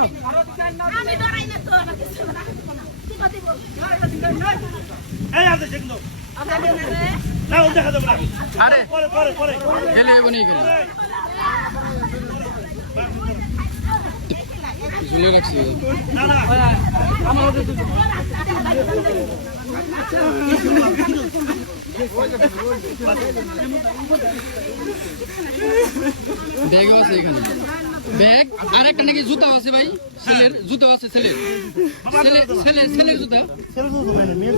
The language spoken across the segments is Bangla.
আমি ডরাই না তো আমার কিছু না কি কথা বল এই আছে দেখলো আপনি রে না ওই দেখা যাবে না আরে পরে পরে পরে গেলে এবনি গেলে ঝুলে রাখছি না না আমার ওদের ব্যাগও আছে এখানে ব্যাগ আর একটা নাকি জুতা আছে ভাই ছেলের জুতা আছে ছেলের ছেলের জুতা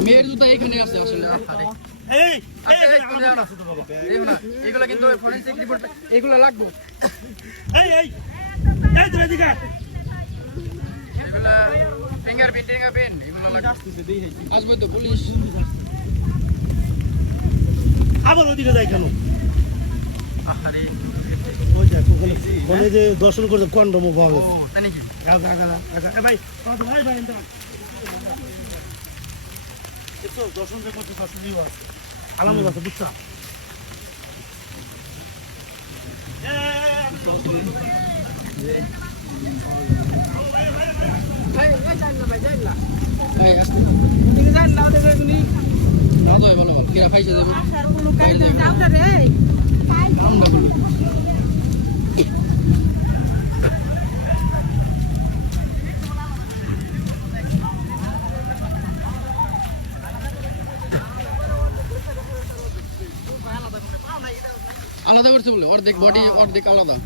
মেয়ের জুতা এখানে আছে আসলে এই এগুলো কিন্তু ফরেনসিক রিপোর্ট এগুলো লাগবে এই এই এই তো এদিকে এগুলো ফিঙ্গারপ্রিন্ট এগুলো লাগবে আসবে তো পুলিশ আবার ওদিকে যাই কেন আরে ওই দেখ ওখানে যে দর্শন করতে কন্ডম পাওয়া ও গেছে তাই নাকি ভাই ভাই ভাই দর্শন করতে দর্শন দিয়ে আছে আলামত আছে বুঝছো এই আসতে না তো ভালো কিরা পয়সা দেব আসার কোনো কায়দা যাও না রে আলাদা করছে বলে অর্ধেক বডি অর্ধেক আলাদা